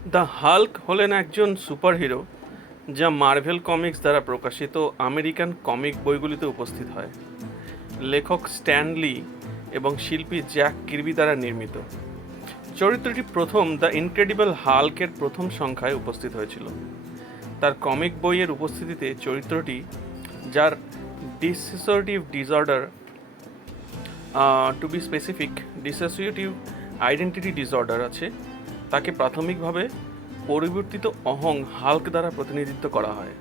The Hulk হলেন একজন superhero যা মার্ভেল কমিক্স দ্বারা প্রকাশিত আমেরিকান কমিক বইগুলিতে উপস্থিত হয়। লেখক স্ট্যান লি এবং শিল্পী জ্যাক কির্বি দ্বারা নির্মিত। চরিত্রটি প্রথম দ্য ইনক্রেডিবল হাল্কের প্রথম সংখ্যায় উপস্থিত হয়েছিল। তার কমিক বইয়ের উপস্থিতিতে চরিত্রটি, যার dissociative disorder, to be specific dissociative identity disorder আছে, তাকে প্রাথমিকভাবে পরিবর্তিত অহং হাল্ক দ্বারা প্রতিনিধিত্ব করা হয়।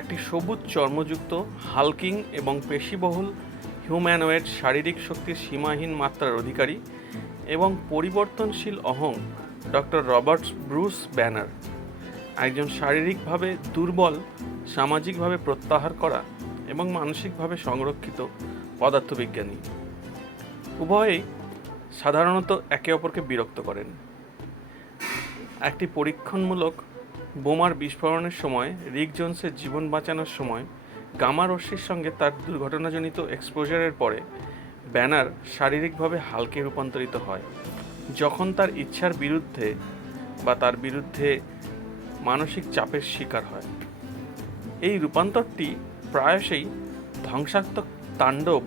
একটি সবুজ চর্মযুক্ত, হাল্কিং এবং পেশিবহুল হিউম্যানয়েড শারীরিক শক্তির সীমাহীন মাত্রার অধিকারী এবং পরিবর্তনশীল অহং ডক্টর রবার্ট ব্রুস ব্যানার একজন শারীরিকভাবে দুর্বল, সামাজিকভাবে প্রত্যাহার করা এবং মানসিকভাবে সংরক্ষিত পদার্থবিজ্ঞানী। উভয়েই সাধারণত একে অপরকে বিরক্ত করেন। একটি পরীক্ষণমূলক বোমার বিস্ফোরণের সময় রিক জোনসের জীবন বাঁচানোর সময় গামা রশ্মির সঙ্গে তার দুর্ঘটনাজনিত এক্সপোজারের পরে ব্যানার শারীরিকভাবে হালকে রূপান্তরিত হয়, যখন তার ইচ্ছার বিরুদ্ধে বা তার বিরুদ্ধে মানসিক চাপের শিকার হয়। এই রূপান্তরটি প্রায়শই ধ্বংসাত্মক তাণ্ডব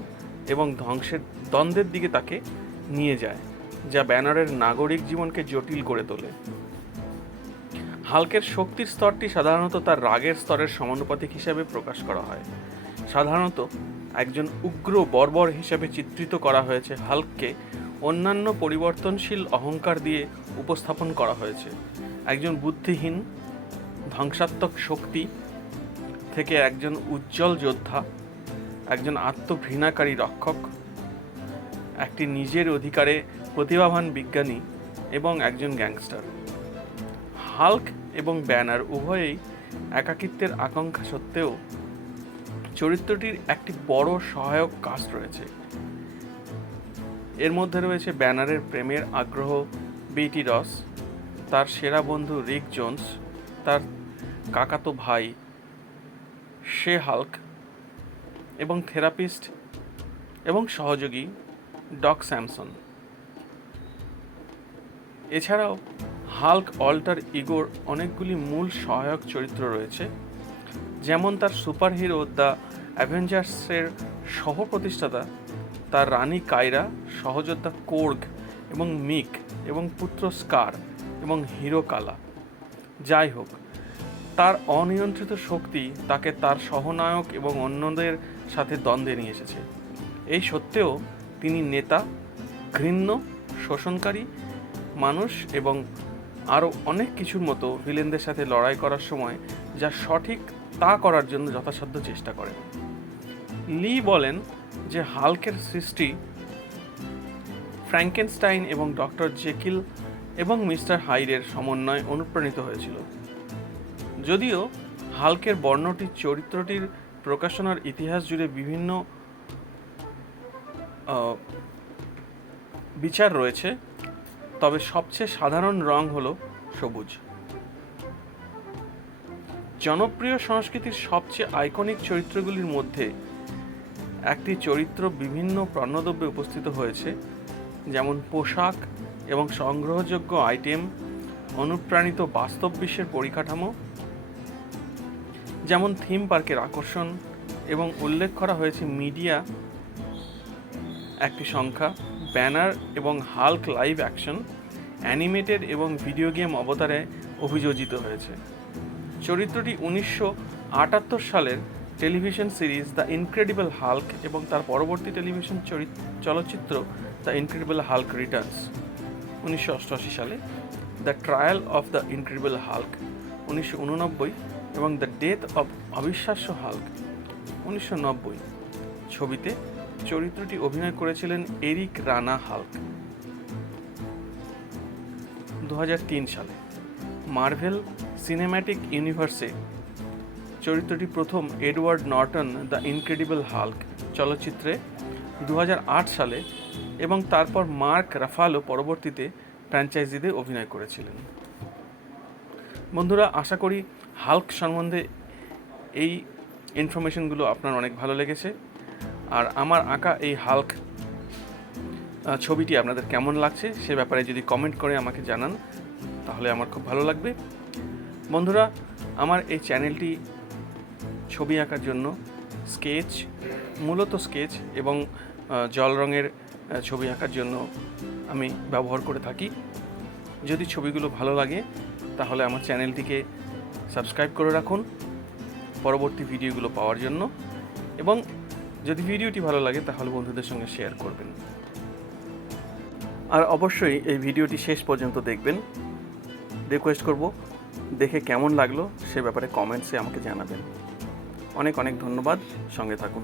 এবং ধ্বংসের দ্বন্দ্বের দিকে তাকে নিয়ে যায়, যা ব্যানারের নাগরিক জীবনকে জটিল করে তোলে। হাল্কের শক্তির স্তরটি সাধারণত তার রাগের স্তরের সমানুপাতিক হিসাবে প্রকাশ করা হয়। সাধারণত একজন উগ্র বর্বর হিসাবে চিত্রিত করা হয়েছে। হাল্ককে অন্যান্য পরিবর্তনশীল অহংকার দিয়ে উপস্থাপন করা হয়েছে। একজন বুদ্ধিহীন ধ্বংসাত্মক শক্তি থেকে একজন উজ্জ্বল যোদ্ধা, একজন আত্মঘৃণাকারী রক্ষক, একটি নিজের অধিকারে প্রতিভাবান বিজ্ঞানী এবং একজন গ্যাংস্টার। হাল্ক এবং ব্যানার উভয়েই একাকিত্বের আকাঙ্ক্ষা সত্ত্বেও চরিত্রটির একটি বড় সহায়ক কাস্ট রয়েছে। এর মধ্যে রয়েছে ব্যানারের প্রেমের আগ্রহ বেটি রস, তার সেরা বন্ধু রিক জোনস, তার কাকাতো ভাই শে হাল্ক এবং থেরাপিস্ট এবং সহযোগী ডক স্যামসন। এছাড়াও হাল্ক অল্টার ইগোর অনেকগুলি মূল সহায়ক চরিত্র রয়েছে, যেমন তার সুপারহিরো দ্য অ্যাভেঞ্জার্সের সহ প্রতিষ্ঠাতা, তার রানী কাইরা, সহযোদ্ধা কোর্গ এবং মিক এবং পুত্র স্কার এবং হিরো কালা। যাই হোক, তার অনিয়ন্ত্রিত শক্তি তাকে তার সহনায়ক এবং অন্যদের সাথে দ্বন্দ্বে নিয়ে এসেছে। এই সত্ত্বেও তিনি নেতা, ঘৃণ্য, শোষণকারী মানুষ এবং আরও অনেক কিছুর মতো ভিলেনদের সাথে লড়াই করার সময় যা সঠিক তা করার জন্য যথাসাধ্য চেষ্টা করেন। লি বলেন যে হাল্কের সৃষ্টি ফ্র্যাঙ্কেনস্টাইন এবং ডক্টর জেকিল এবং মিস্টার হাইডের সমন্বয়ে অনুপ্রাণিত হয়েছিল। যদিও হাল্কের বর্ণটি চরিত্রটির প্রকাশনার ইতিহাস জুড়ে বিভিন্ন বিচার রয়েছে, তবে সবচেয়ে সাধারণ রং হলো সবুজ। জনপ্রিয় সংস্কৃতির সবচেয়ে আইকনিক চরিত্রগুলির মধ্যে একটি চরিত্র বিভিন্ন পণ্যদ্রব্যে উপস্থিত হয়েছে, যেমন পোশাক এবং সংগ্রহযোগ্য আইটেম, অনুপ্রাণিত বাস্তব বিশ্বের পরিকাঠামো যেমন থিম পার্কের আকর্ষণ, এবং উল্লেখ করা হয়েছে মিডিয়া একটি সংখ্যা, ব্যানার এবং হাল্ক লাইভ অ্যাকশন, অ্যানিমেটেড এবং ভিডিও গেম অবতারে অভিযোজিত হয়েছে। চরিত্রটি 1978 সালের television series the incredible Hulk এবং তার পরবর্তী টেলিভিশন চলচ্চিত্র দ্য ইনক্রেডিবল হাল্ক রিটার্নস 1988 সালে, the trial of the incredible Hulk 1989 এবং দ্য ডেথ অব অবিশ্বাস্য হাল্ক 1990 ছবিতে চরিত্রটি অভিনয় করেছিলেন এরিক রানা হাল্ক। 2003 সালে মার্ভেল সিনেম্যাটিক ইউনিভার্সে চরিত্রটি প্রথম Edward Norton the incredible Hulk চলচ্চিত্রে 2008 সালে এবং তারপর মার্ক রাফালো পরবর্তীতে ফ্র্যাঞ্চাইজিতে অভিনয় করেছিলেন। বন্ধুরা, আশা করি হাল্ক সম্বন্ধে এই ইনফরমেশনগুলো আপনার অনেক ভালো লেগেছে। আর আমার আঁকা এই হাল্ক ছবিটি আপনাদের কেমন লাগছে সে ব্যাপারে যদি কমেন্ট করে আমাকে জানান, তাহলে আমার খুব ভালো লাগবে। বন্ধুরা, আমার এই চ্যানেলটি ছবি আঁকার জন্য মূলত স্কেচ এবং জল রঙের ছবি আঁকার জন্য আমি ব্যবহার করে থাকি। যদি ছবিগুলো ভালো লাগে তাহলে আমার চ্যানেলটিকে সাবস্ক্রাইব করে রাখুন পরবর্তী ভিডিওগুলো পাওয়ার জন্য, এবং যদি ভিডিওটি ভালো লাগে তাহলে বন্ধুদের সঙ্গে শেয়ার করবেন। আর অবশ্যই এই ভিডিওটি শেষ পর্যন্ত দেখবেন। রিকোয়েস্ট করব, দেখে কেমন লাগলো সে ব্যাপারে কমেন্টসে আমাকে জানাবেন। অনেক অনেক ধন্যবাদ, সঙ্গে থাকুন।